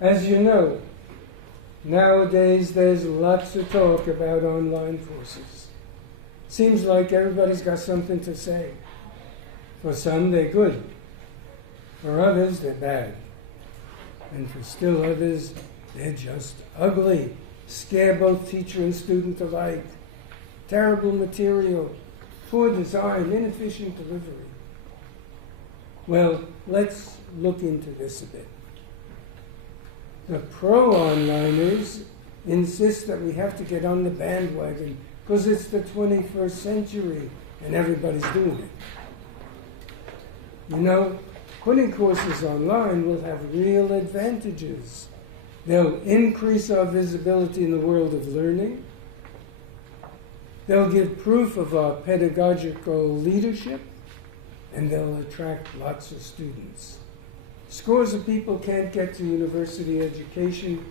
As you know, nowadays there's lots of talk about online courses. Seems like everybody's got something to say. For some, they're good. For others, they're bad. And for still others, they're just ugly. Scare both teacher and student alike. Terrible material, poor design, inefficient delivery. Well, let's look into this a bit. The pro-onliners insist that we have to get on the bandwagon because it's the 21st century and everybody's doing it. You know, putting courses online will have real advantages. They'll increase our visibility in the world of learning. They'll give proof of our pedagogical leadership, and they'll attract lots of students. Scores of people can't get to university education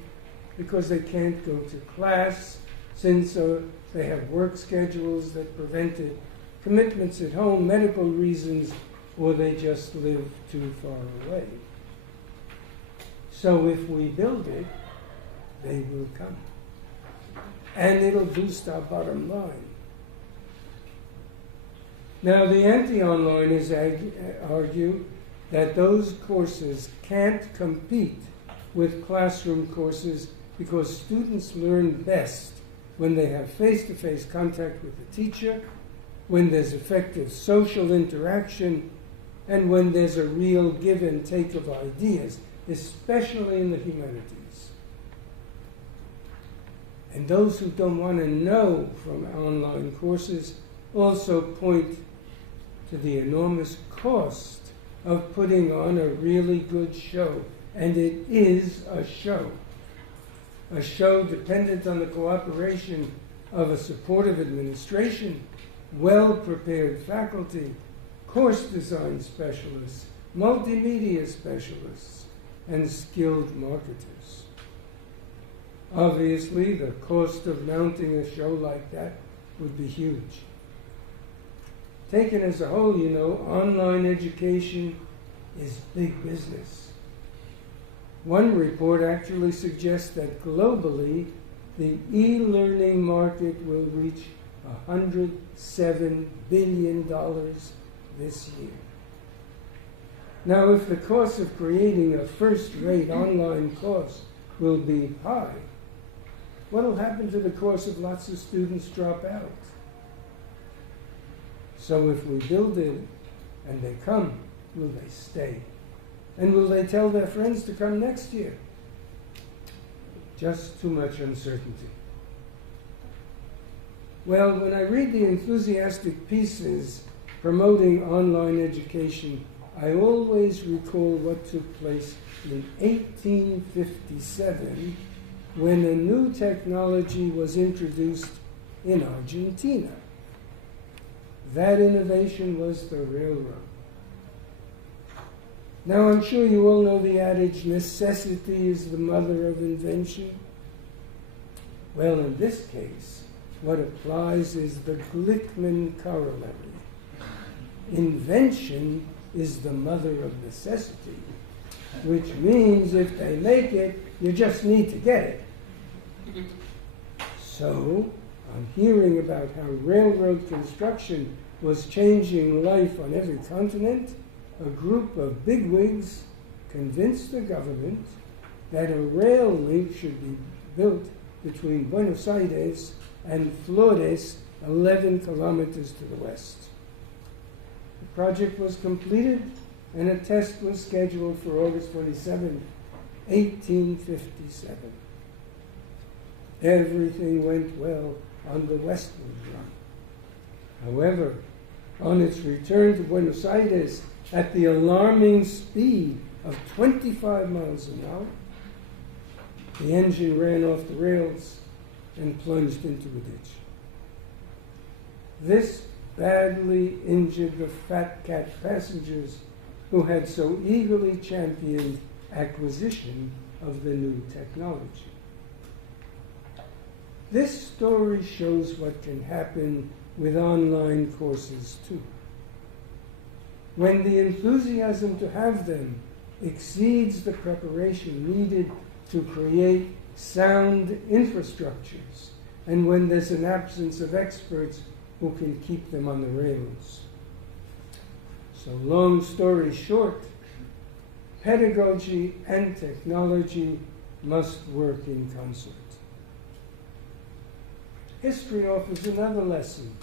because they can't go to class, since they have work schedules that prevent it, commitments at home, medical reasons, or they just live too far away. So if we build it, they will come. And it'll boost our bottom line. Now, the anti-onliners argue that those courses can't compete with classroom courses because students learn best when they have face-to-face contact with the teacher, when there's effective social interaction, and when there's a real give and take of ideas, especially in the humanities. And those who don't want to know from online courses also point to the enormous cost of putting on a really good show. And it is a show. A show dependent on the cooperation of a supportive administration, well-prepared faculty, course design specialists, multimedia specialists, and skilled marketers. Obviously, the cost of mounting a show like that would be huge. Taken as a whole, you know, online education is big business. One report actually suggests that globally, the e-learning market will reach $107 billion this year. Now, if the cost of creating a first-rate online course will be high, what will happen to the course if lots of students drop out? So if we build it and they come, will they stay? And will they tell their friends to come next year? Just too much uncertainty. Well, when I read the enthusiastic pieces promoting online education, I always recall what took place in 1857 when a new technology was introduced in Argentina. That innovation was the railroad. Now, I'm sure you all know the adage, necessity is the mother of invention. Well, in this case, what applies is the Glickman corollary. Invention is the mother of necessity, which means if they make it, you just need to get it. So, on hearing about how railroad construction was changing life on every continent, a group of bigwigs convinced the government that a rail link should be built between Buenos Aires and Flores, 11 kilometers to the west. The project was completed, and a test was scheduled for August 27, 1857. Everything went well on the westward run. However, on its return to Buenos Aires at the alarming speed of 25 miles an hour, the engine ran off the rails and plunged into a ditch. This badly injured the fat cat passengers who had so eagerly championed acquisition of the new technology. This story shows what can happen with online courses too. When the enthusiasm to have them exceeds the preparation needed to create sound infrastructures, and when there's an absence of experts who can keep them on the rails. So long story short, pedagogy and technology must work in concert. History offers another lesson.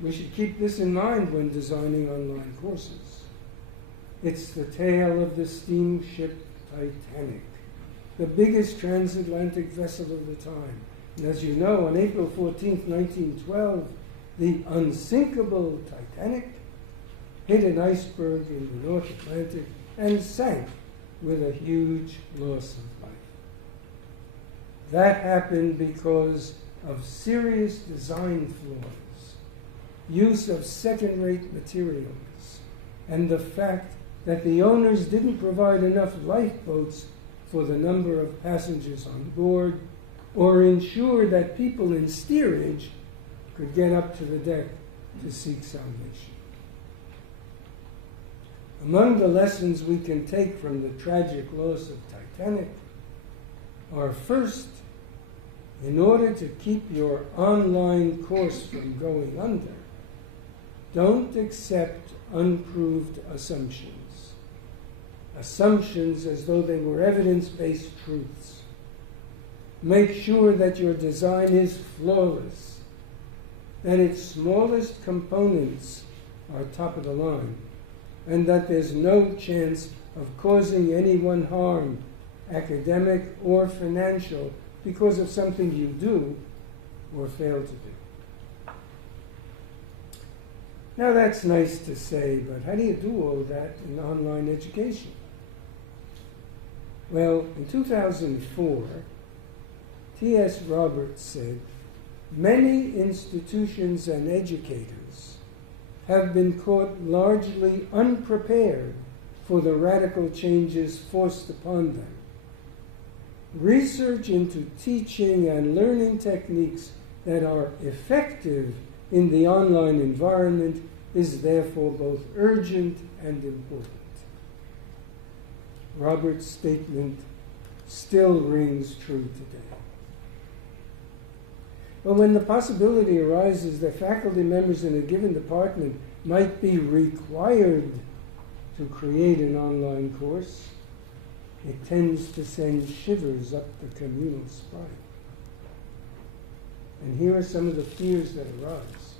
We should keep this in mind when designing online courses. It's the tale of the steamship Titanic, the biggest transatlantic vessel of the time. And as you know, on April 14th, 1912, the unsinkable Titanic hit an iceberg in the North Atlantic and sank with a huge loss of life. That happened because of serious design flaws, use of second-rate materials, and the fact that the owners didn't provide enough lifeboats for the number of passengers on board, or ensure that people in steerage could get up to the deck to seek salvation. Among the lessons we can take from the tragic loss of Titanic are, first, in order to keep your online course from going under, don't accept unproved assumptions. Assumptions as though they were evidence-based truths. Make sure that your design is flawless, that its smallest components are top of the line, and that there's no chance of causing anyone harm, academic or financial, because of something you do or fail to do. Now that's nice to say, but how do you do all that in online education? Well, in 2004, T.S. Roberts said, "Many institutions and educators have been caught largely unprepared for the radical changes forced upon them. Research into teaching and learning techniques that are effective in the online environment is therefore both urgent and important." Roberts' statement still rings true today. But when the possibility arises that faculty members in a given department might be required to create an online course, it tends to send shivers up the communal spine. And here are some of the fears that arise.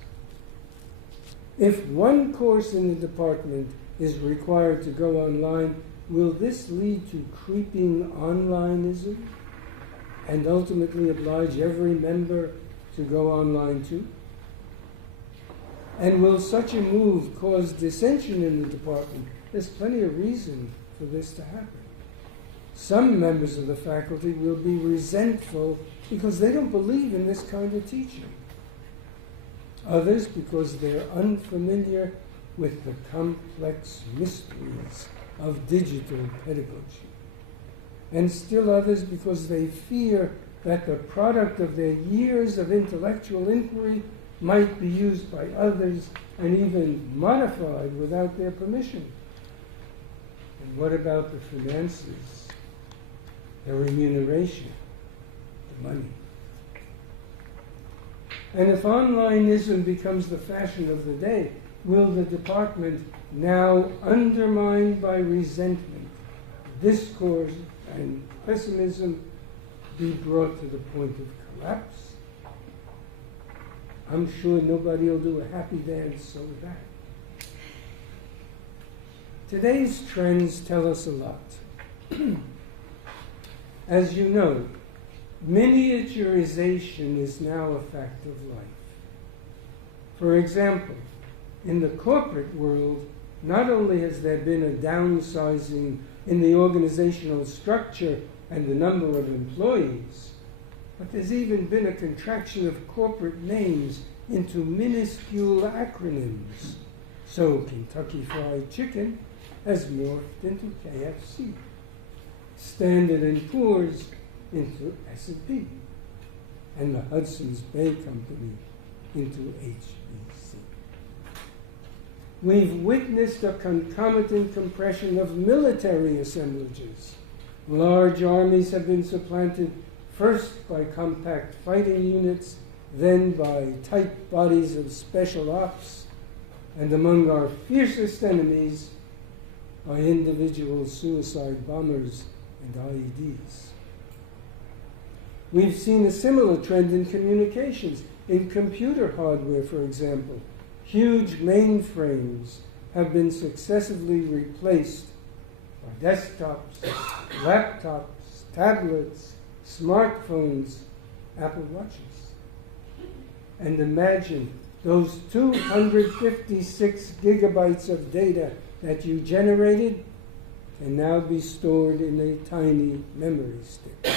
If one course in the department is required to go online, will this lead to creeping onlineism and ultimately oblige every member to go online too? And will such a move cause dissension in the department? There's plenty of reason for this to happen. Some members of the faculty will be resentful because they don't believe in this kind of teaching. Others because they're unfamiliar with the complex mysteries of digital pedagogy. And still others because they fear that the product of their years of intellectual inquiry might be used by others and even modified without their permission. And what about the finances, the remuneration, the money? And if onlineism becomes the fashion of the day, will the department, now undermined by resentment, discord, and pessimism, be brought to the point of collapse? I'm sure nobody will do a happy dance over that. Today's trends tell us a lot. As you know, miniaturization is now a fact of life. For example, in the corporate world, not only has there been a downsizing in the organizational structure and the number of employees, but there's even been a contraction of corporate names into minuscule acronyms. So Kentucky Fried Chicken has morphed into KFC, Standard & Poor's into S&P, and the Hudson's Bay Company into HBC. We've witnessed a concomitant compression of military assemblages Large armies have been supplanted first by compact fighting units, then by tight bodies of special ops, and among our fiercest enemies, by individual suicide bombers and IEDs. We've seen a similar trend in communications. In computer hardware, for example, huge mainframes have been successively replaced by desktops, laptops, tablets, smartphones, Apple Watches. And imagine those 256 gigabytes of data that you generated can now be stored in a tiny memory stick.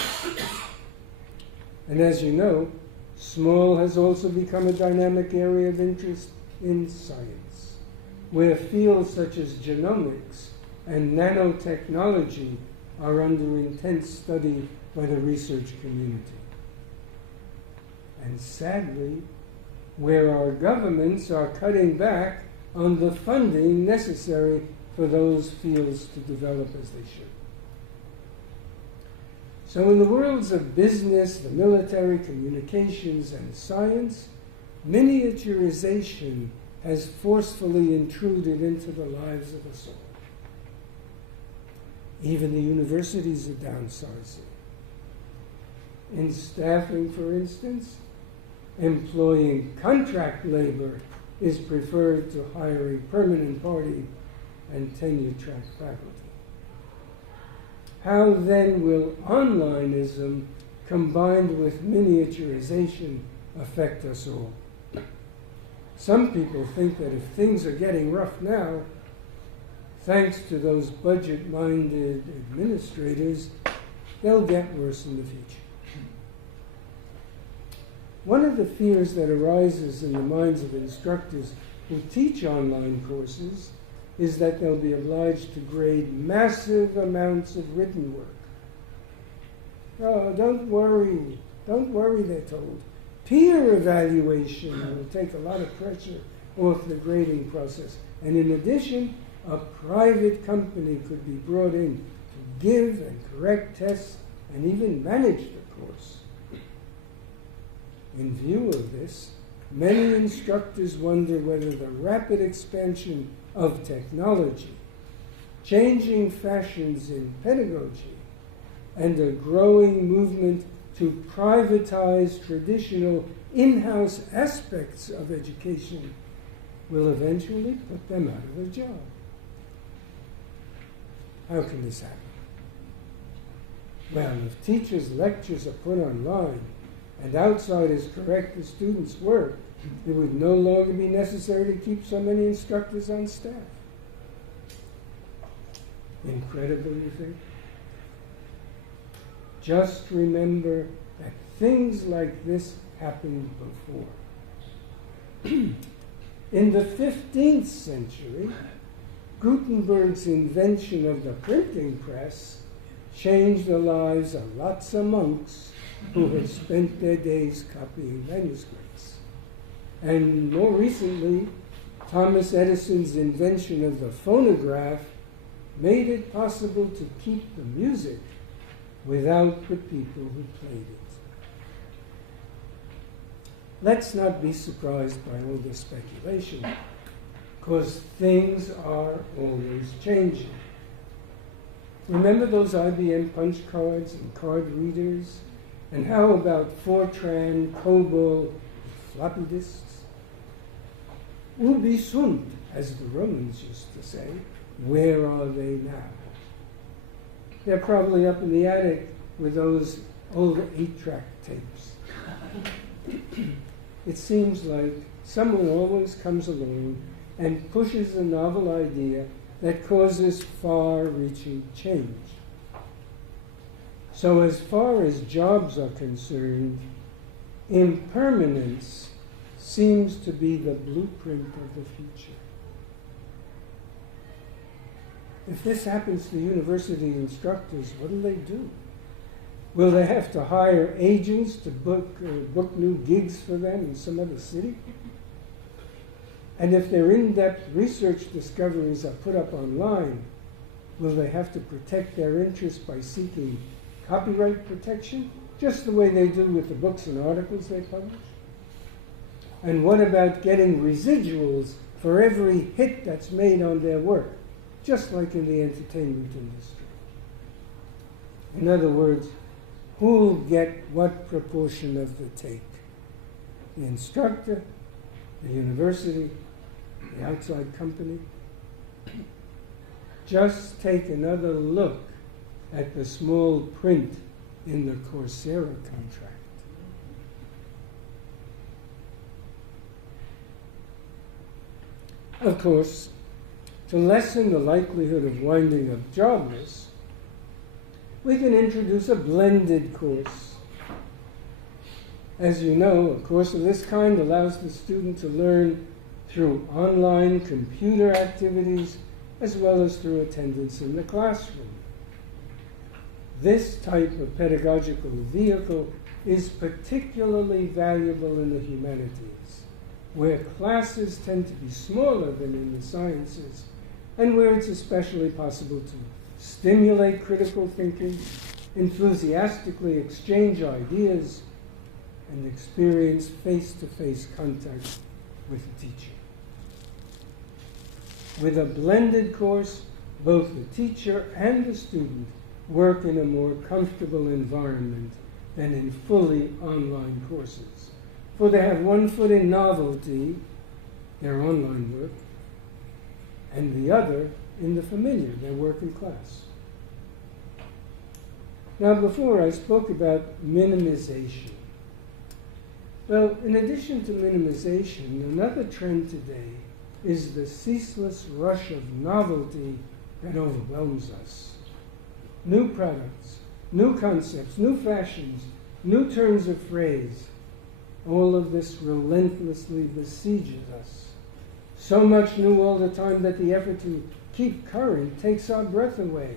And as you know, small has also become a dynamic area of interest in science, where fields such as genomics and nanotechnology are under intense study by the research community. And sadly, where our governments are cutting back on the funding necessary for those fields to develop as they should. So in the worlds of business, the military, communications, and science, miniaturization has forcefully intruded into the lives of us all. Even the universities are downsizing. In staffing, for instance, employing contract labor is preferred to hiring permanent party and tenure-track faculty. How then will onlineism combined with miniaturization affect us all? Some people think that if things are getting rough now, thanks to those budget-minded administrators, they'll get worse in the future. One of the fears that arises in the minds of instructors who teach online courses is that they'll be obliged to grade massive amounts of written work. Oh, don't worry, they're told. Peer evaluation will take a lot of pressure off the grading process. And in addition, a private company could be brought in to give and correct tests and even manage the course. In view of this, many instructors wonder whether the rapid expansion of technology, changing fashions in pedagogy, and a growing movement to privatize traditional in-house aspects of education will eventually put them out of a job. How can this happen? Well, if teachers' lectures are put online and outsiders correct the students' work, it would no longer be necessary to keep so many instructors on staff. Incredible, you think? Just remember that things like this happened before. In the 15th century, Gutenberg's invention of the printing press changed the lives of lots of monks who had spent their days copying manuscripts. And more recently, Thomas Edison's invention of the phonograph made it possible to keep the music without the people who played it. Let's not be surprised by all this speculation, because things are always changing. Remember those IBM punch cards and card readers? And how about Fortran, COBOL, floppy disks? Ubi sunt, as the Romans used to say. Where are they now? They're probably up in the attic with those old 8-track tapes. It seems like someone always comes along and pushes a novel idea that causes far-reaching change. So as far as jobs are concerned, impermanence seems to be the blueprint of the future. If this happens to university instructors, what do? Will they have to hire agents to book new gigs for them in some other city? And if their in-depth research discoveries are put up online, Will they have to protect their interests by seeking copyright protection, just the way they do with the books and articles they publish? And what about getting residuals for every hit that's made on their work, just like in the entertainment industry? In other words, who'll get what proportion of the take? The instructor, the university, the outside company? Just take another look at the small print in the Coursera contract. Of course, to lessen the likelihood of winding up jobless, we can introduce a blended course. As you know, a course of this kind allows the student to learn through online computer activities as well as through attendance in the classroom. This type of pedagogical vehicle is particularly valuable in the humanities, where classes tend to be smaller than in the sciences, and where it's especially possible to stimulate critical thinking, enthusiastically exchange ideas, and experience face-to-face contact with the teacher. With a blended course, both the teacher and the student work in a more comfortable environment than in fully online courses. For they have one foot in novelty, their online work, and the other in the familiar, their work in class. Now, before I spoke about minimization. Well, in addition to minimization, another trend today is the ceaseless rush of novelty that overwhelms us. New products, new concepts, new fashions, new turns of phrase. All of this relentlessly besieges us. So much new all the time that the effort to keep current takes our breath away.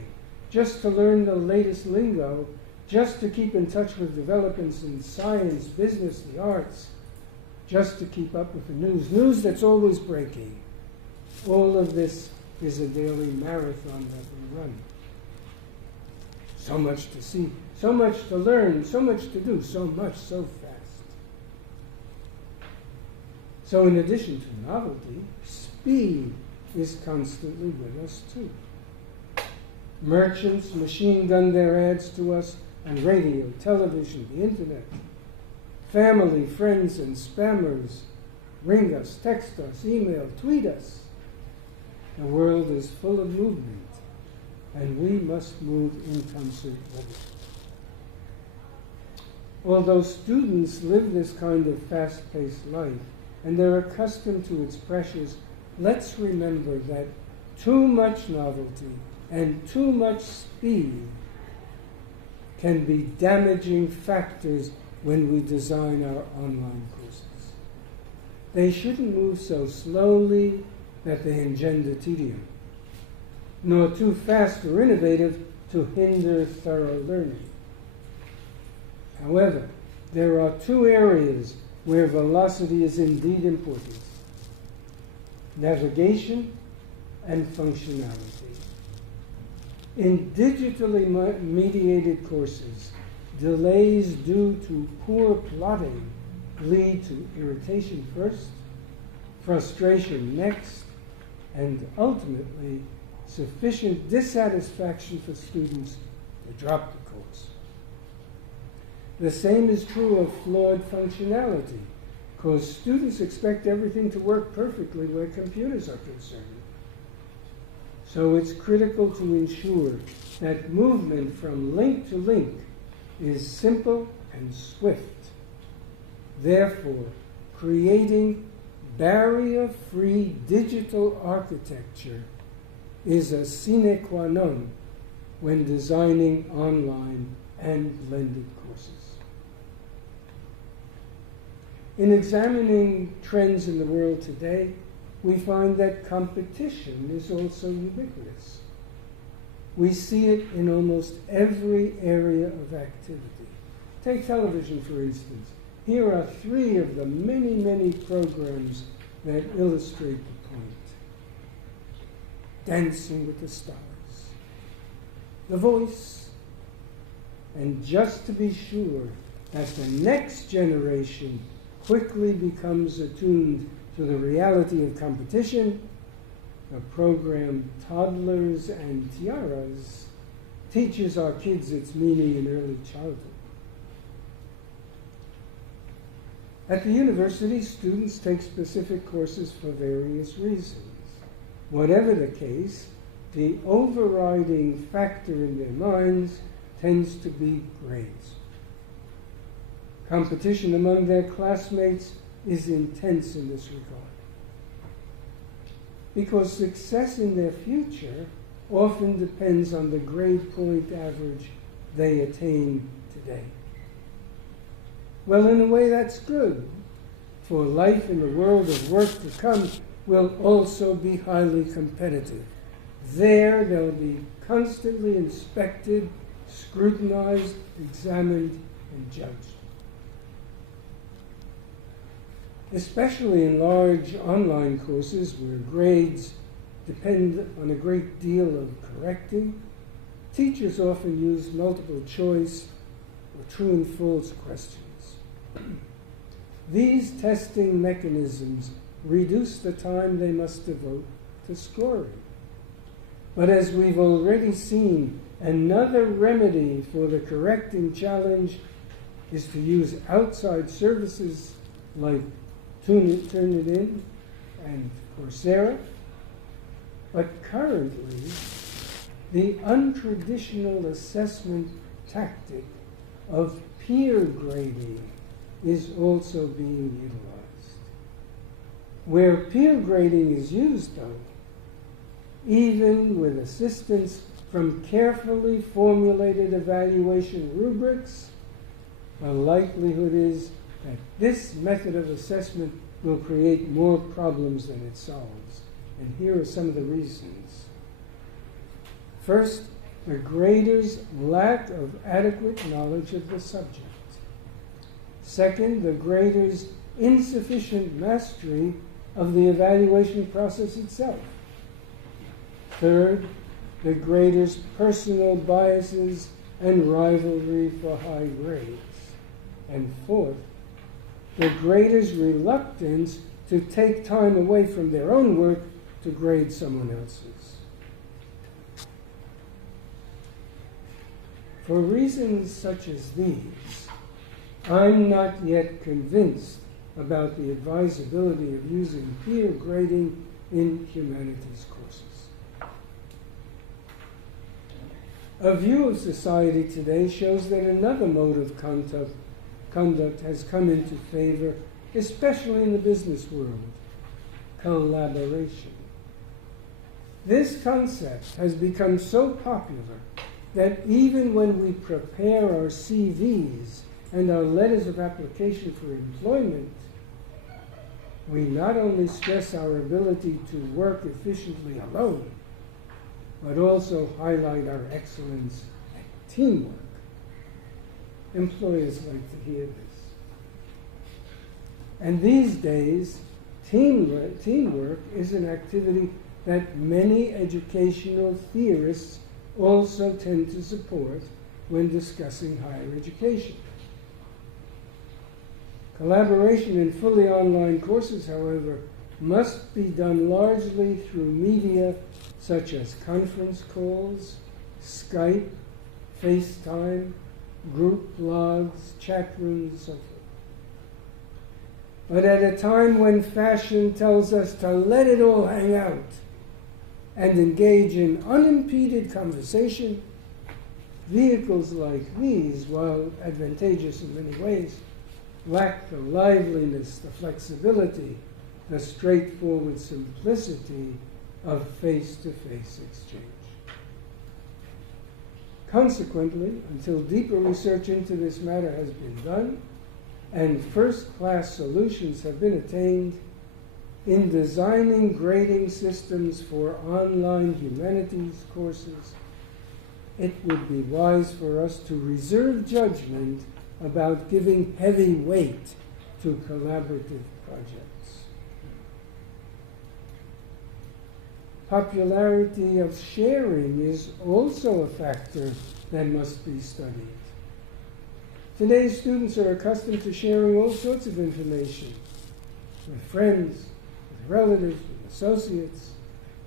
Just to learn the latest lingo, just to keep in touch with developments in science, business, the arts, just to keep up with the news that's always breaking. All of this is a daily marathon that we run. So much to see, so much to learn, so much to do, so much, so fast. So in addition to novelty, speed is constantly with us too. Merchants machine gun their ads to us on radio, television, the internet. Family, friends, and spammers ring us, text us, email, tweet us. The world is full of movement, and we must move in concert with it. Although students live this kind of fast-paced life, and they're accustomed to its pressures, let's remember that too much novelty and too much speed can be damaging factors when we design our online courses. They shouldn't move so slowly that they engender tedium, nor too fast or innovative to hinder thorough learning. However, there are two areas where velocity is indeed important: navigation and functionality. In digitally mediated courses, delays due to poor plotting lead to irritation first, frustration next, and ultimately sufficient dissatisfaction for students to drop the course. The same is true of flawed functionality, because students expect everything to work perfectly where computers are concerned. So it's critical to ensure that movement from link to link is simple and swift. Therefore, creating barrier-free digital architecture is a sine qua non when designing online and blended courses. In examining trends in the world today, we find that competition is also ubiquitous. We see it in almost every area of activity. Take television, for instance. Here are three of the many, many programs that illustrate the point. Dancing with the Stars, the voice. And just to be sure that the next generation quickly becomes attuned to the reality of competition, the program Toddlers and Tiaras teaches our kids its meaning in early childhood. At the university, students take specific courses for various reasons. Whatever the case, the overriding factor in their minds tends to be grades. Competition among their classmates is intense in this regard, because success in their future often depends on the grade point average they attain today. Well, in a way, that's good, for life in the world of work to come will also be highly competitive. There, they'll be constantly inspected, scrutinized, examined, and judged. Especially in large online courses where grades depend on a great deal of correcting, teachers often use multiple choice or true and false questions. These testing mechanisms reduce the time they must devote to scoring. But as we've already seen, another remedy for the correcting challenge is to use outside services like Turnitin and Coursera. But currently, the untraditional assessment tactic of peer grading is also being utilized. Where peer grading is used, though, even with assistance from carefully formulated evaluation rubrics, the likelihood is that this method of assessment will create more problems than it solves. And here are some of the reasons. First, the grader's lack of adequate knowledge of the subject. Second, the grader's insufficient mastery of the evaluation process itself. Third, the grader's personal biases and rivalry for high grades. And fourth, the grader's reluctance to take time away from their own work to grade someone else's. For reasons such as these, I'm not yet convinced about the advisability of using peer grading in humanities courses. A view of society today shows that another mode of conduct has come into favor, especially in the business world: collaboration. This concept has become so popular that even when we prepare our CVs and our letters of application for employment, we not only stress our ability to work efficiently alone, but also highlight our excellence at teamwork. Employers like to hear this. And these days, teamwork is an activity that many educational theorists also tend to support when discussing higher education. Collaboration in fully online courses, however, must be done largely through media such as conference calls, Skype, FaceTime, group blogs, chat rooms, and so forth. But at a time when fashion tells us to let it all hang out and engage in unimpeded conversation, vehicles like these, while advantageous in many ways, lack the liveliness, the flexibility, the straightforward simplicity of face-to-face exchange. Consequently, until deeper research into this matter has been done and first-class solutions have been attained, in designing grading systems for online humanities courses, it would be wise for us to reserve judgment about giving heavy weight to collaborative projects. popularity of sharing is also a factor that must be studied. Today's students are accustomed to sharing all sorts of information with friends, with relatives, with associates,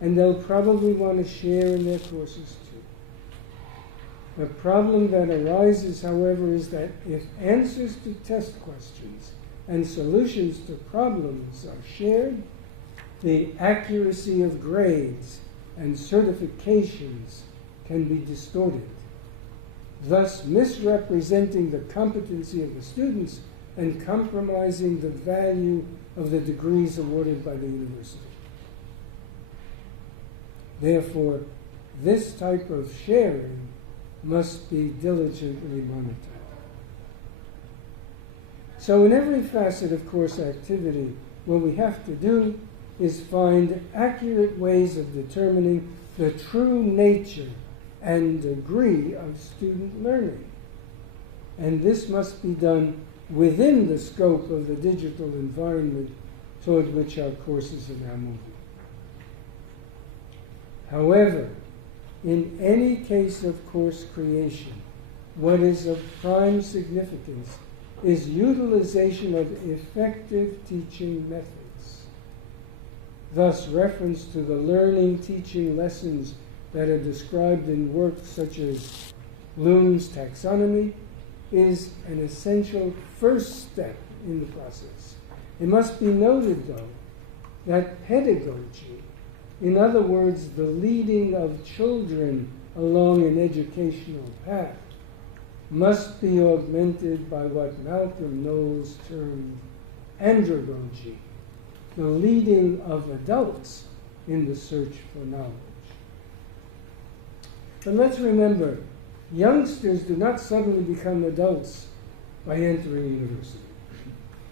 and they'll probably want to share in their courses too. The problem that arises, however, is that if answers to test questions and solutions to problems are shared, the accuracy of grades and certifications can be distorted, thus misrepresenting the competency of the students and compromising the value of the degrees awarded by the university. Therefore, this type of sharing must be diligently monitored. So in every facet of course activity, what we have to do is find accurate ways of determining the true nature and degree of student learning. And this must be done within the scope of the digital environment toward which our courses are now moving. However, in any case of course creation, what is of prime significance is utilization of effective teaching methods. Thus, reference to the learning teaching lessons that are described in works such as Bloom's taxonomy is an essential first step in the process. It must be noted, though, that pedagogy, in other words, the leading of children along an educational path, must be augmented by what Malcolm Knowles termed andragogy, the leading of adults in the search for knowledge. But let's remember, youngsters do not suddenly become adults by entering university.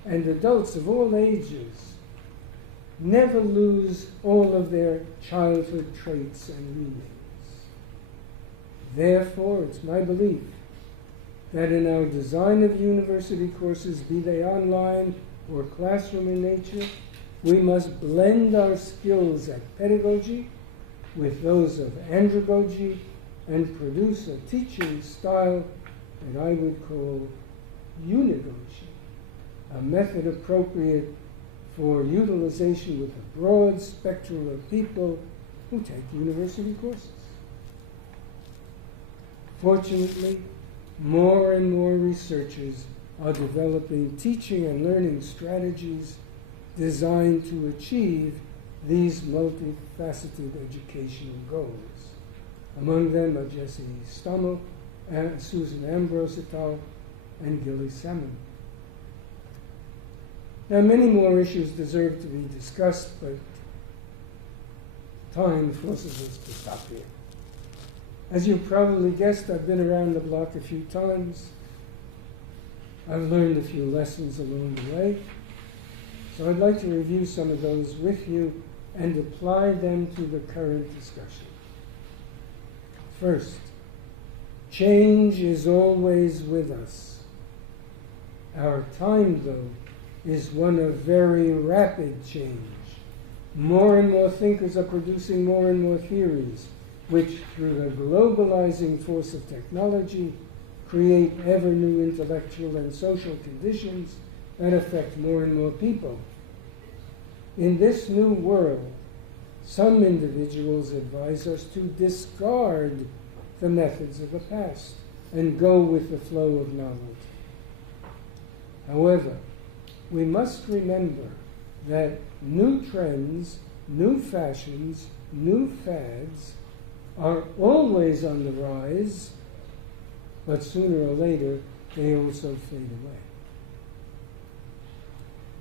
And adults of all ages never lose all of their childhood traits and leanings. Therefore, it's my belief that in our design of university courses, be they online or classroom in nature, we must blend our skills at pedagogy with those of andragogy and produce a teaching style that I would call unigogy, a method appropriate for utilization with a broad spectrum of people who take university courses. Fortunately, more and more researchers are developing teaching and learning strategies designed to achieve these multifaceted educational goals. Among them are Jesse Stommel, Susan Ambrose et al., and Gilly Salmon. Now, many more issues deserve to be discussed, but time forces us to stop here. As you probably guessed, I've been around the block a few times. I've learned a few lessons along the way. So I'd like to review some of those with you and apply them to the current discussion. First, change is always with us. Our time, though, is one of very rapid change. More and more thinkers are producing more and more theories, which, through the globalizing force of technology, create ever new intellectual and social conditions that affect more and more people. In this new world, some individuals advise us to discard the methods of the past and go with the flow of novelty. However, we must remember that new trends, new fashions, new fads are always on the rise, but sooner or later they also fade away.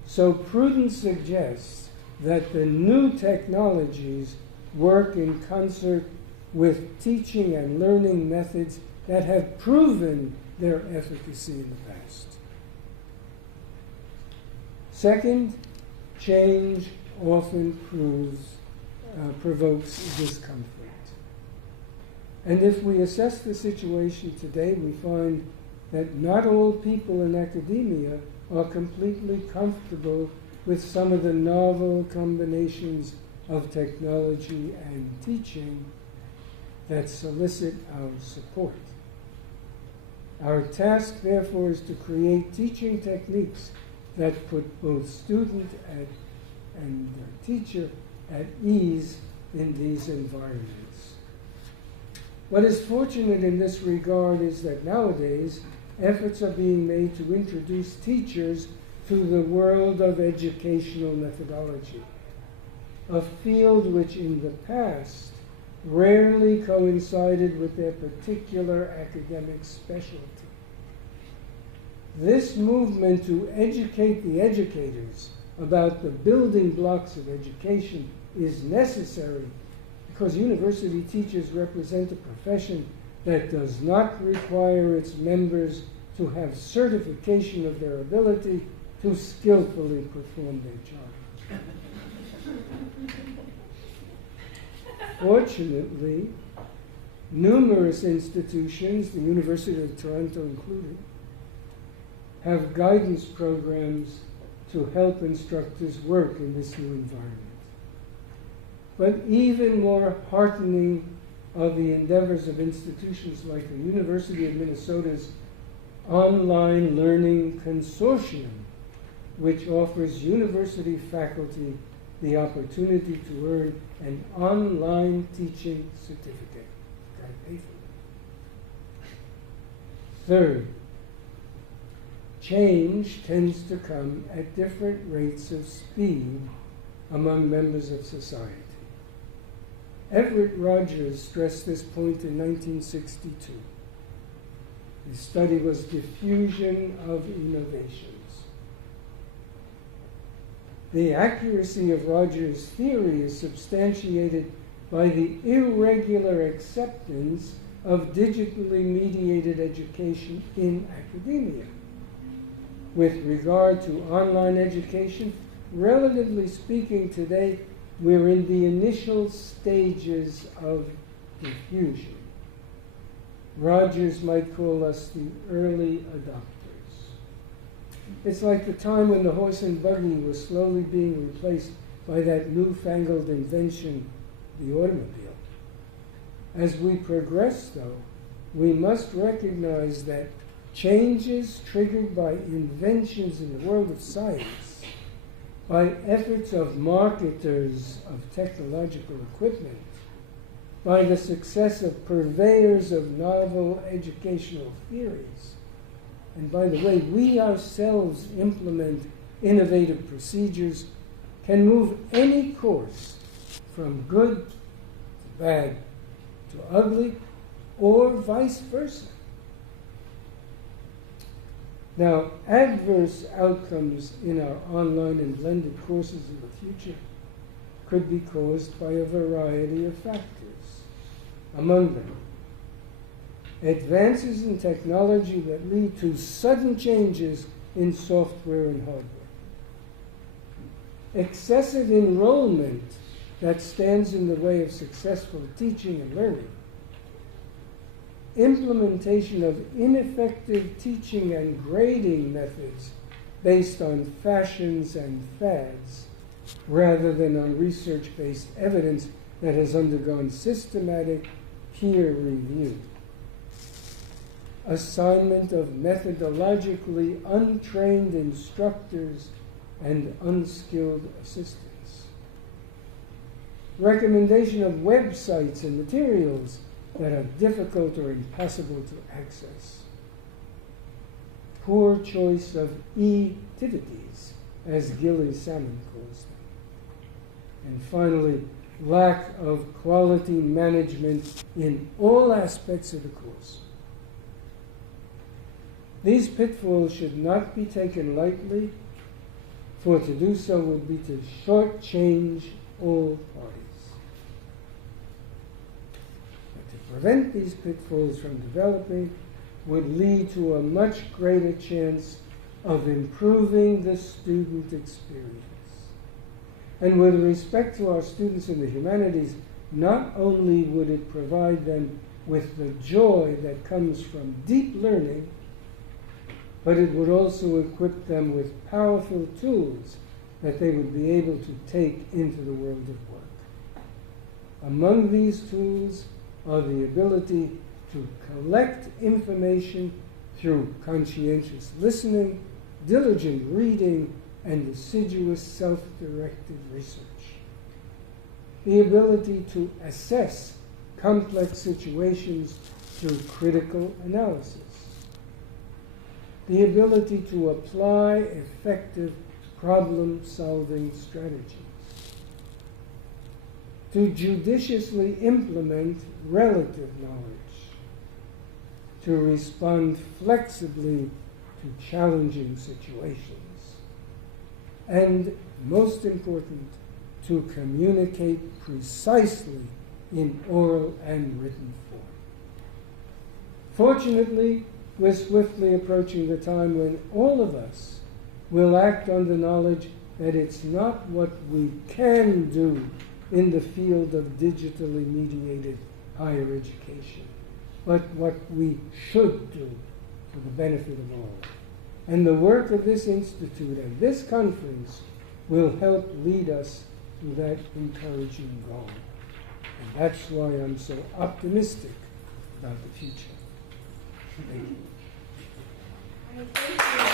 So prudence suggests that the new technologies work in concert with teaching and learning methods that have proven their efficacy in the past. Second, change often provokes discomfort. And if we assess the situation today, we find that not all people in academia are completely comfortable with some of the novel combinations of technology and teaching that solicit our support. Our task, therefore, is to create teaching techniques that put both student and teacher at ease in these environments. What is fortunate in this regard is that nowadays efforts are being made to introduce teachers to the world of educational methodology, a field which in the past rarely coincided with their particular academic specialty. This movement to educate the educators about the building blocks of education is necessary because university teachers represent a profession that does not require its members to have certification of their ability to skillfully perform their job. Fortunately, numerous institutions, the University of Toronto included, have guidance programs to help instructors work in this new environment. But even more heartening are the endeavors of institutions like the University of Minnesota's Online Learning Consortium, which offers university faculty the opportunity to earn an online teaching certificate. Gotta pay for it. Third, change tends to come at different rates of speed among members of society. Everett Rogers stressed this point in 1962. His study was Diffusion of Innovations. The accuracy of Rogers' theory is substantiated by the irregular acceptance of digitally mediated education in academia. With regard to online education, relatively speaking today, we're in the initial stages of diffusion. Rogers might call us the early adopters. It's like the time when the horse and buggy was slowly being replaced by that newfangled invention, the automobile. As we progress, though, we must recognize that changes triggered by inventions in the world of science, by efforts of marketers of technological equipment, by the success of purveyors of novel educational theories, and by the way we ourselves implement innovative procedures, can move any course from good to bad to ugly, or vice versa. Now, adverse outcomes in our online and blended courses of the future could be caused by a variety of factors. Among them, advances in technology that lead to sudden changes in software and hardware. Excessive enrollment that stands in the way of successful teaching and learning. Implementation of ineffective teaching and grading methods based on fashions and fads, rather than on research-based evidence that has undergone systematic peer review. Assignment of methodologically untrained instructors and unskilled assistants. Recommendation of websites and materials that are difficult or impossible to access. Poor choice of e-tidities, as Gilly Salmon calls them. And finally, lack of quality management in all aspects of the course. These pitfalls should not be taken lightly, for to do so would be to shortchange all parties. But to prevent these pitfalls from developing would lead to a much greater chance of improving the student experience. And with respect to our students in the humanities, not only would it provide them with the joy that comes from deep learning, but it would also equip them with powerful tools that they would be able to take into the world of work. Among these tools are the ability to collect information through conscientious listening, diligent reading, and assiduous self-directed research. The ability to assess complex situations through critical analysis. The ability to apply effective problem-solving strategies. To judiciously implement relative knowledge. To respond flexibly to challenging situations. And, most important, to communicate precisely in oral and written form. Fortunately, we're swiftly approaching the time when all of us will act on the knowledge that it's not what we can do in the field of digitally mediated higher education, but what we should do for the benefit of all. And the work of this institute and this conference will help lead us to that encouraging goal. And that's why I'm so optimistic about the future. Thank you. Thank you.